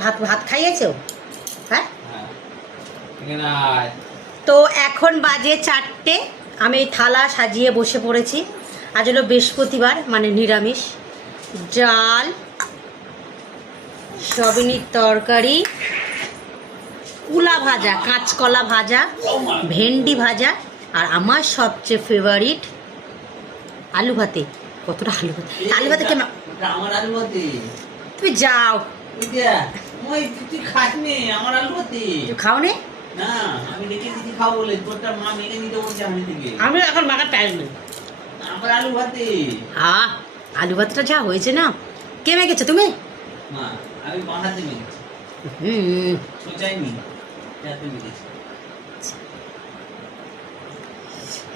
ভাত ভাত খাইয়েছো? হ্যাঁ। হ্যাঁ। তো এখন বাজে 4টে, আমি থালা সাজিয়ে বসে পড়েছি। আজ হলো বৃহস্পতিবার, মানে নিরামিষ। ডাল, সয়াবিনের তরকারি, কুলা ভাজা, কাঁচকলা ভাজা, ভেন্ডি ভাজা, আর আমার সবচেয়ে ফেভারিট আলু ভাতে। কতটা আলু ভাতে, আলু ভাতে কেন? আমার আলু ভাতে তুমি যাও, তুই খাসনি আমার আলু ভাতে। তুমি খাও নে। না, আমি ডেকে দিদি খাও বলে তোরটা মা মেখে নিতে বলছে আমি থেকে। আমি এখন মাখার টাইম নেই। আমার আলু ভাতে। হ্যাঁ, আলু ভাতটা যা হয়েছে না। কে মেখেছো তুমি? মা, আমি বানাতে মেখেছি, হুম, সোচাইনি রাতে মেখেছি।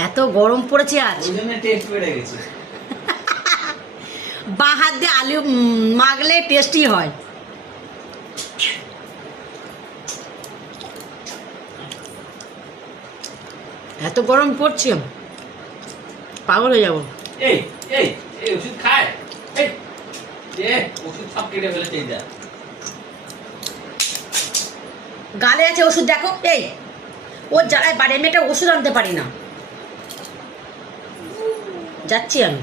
এত গরম পড়েছে আজ, ওই জন্য টেস্ট বেড়ে গেছে। বাঁ হাত দিয়ে আলু মাখলে টেস্টি হয়। এত গরম পড়ছে, পাগল হয়ে যাবো। এই এই এই ওষুধ খায়, এই এ ওষুধ সব কেটে ফেলেছে যা। গালে আছে ওষুধ, দেখো। এই ওর জ্বালায় বাড়ি, আমি একটা ওষুধ আনতে পারি না। যাচ্ছি আমি।